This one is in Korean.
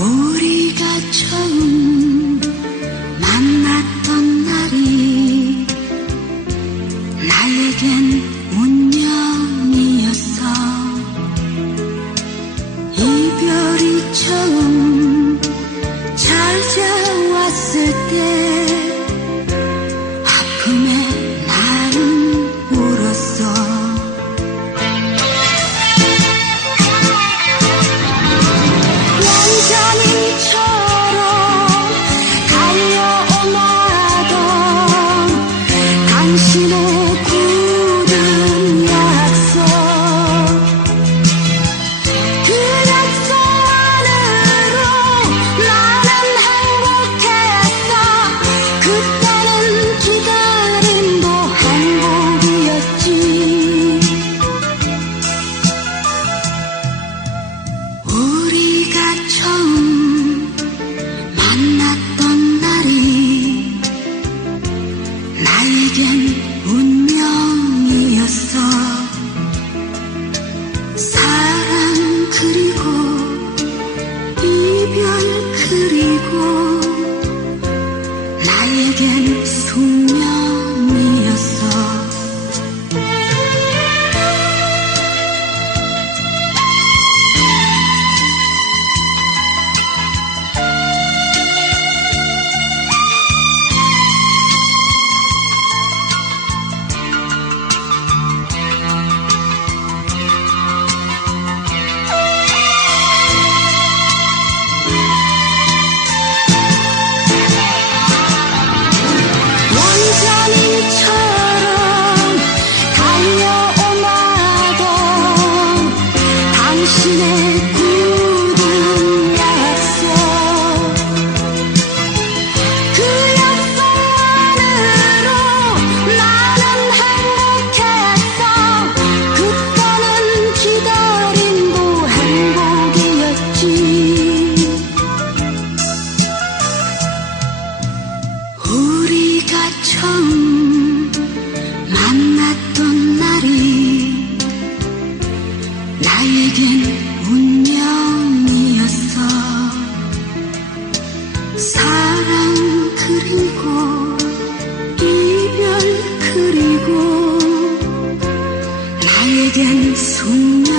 우리가 처음 만났던 날이 나에겐 운명이었어. 이별이 처음 찾아왔을 처음 만났던 날이 나에겐 운명이었어. 사랑 그리고 이별 그리고 나에겐 숙명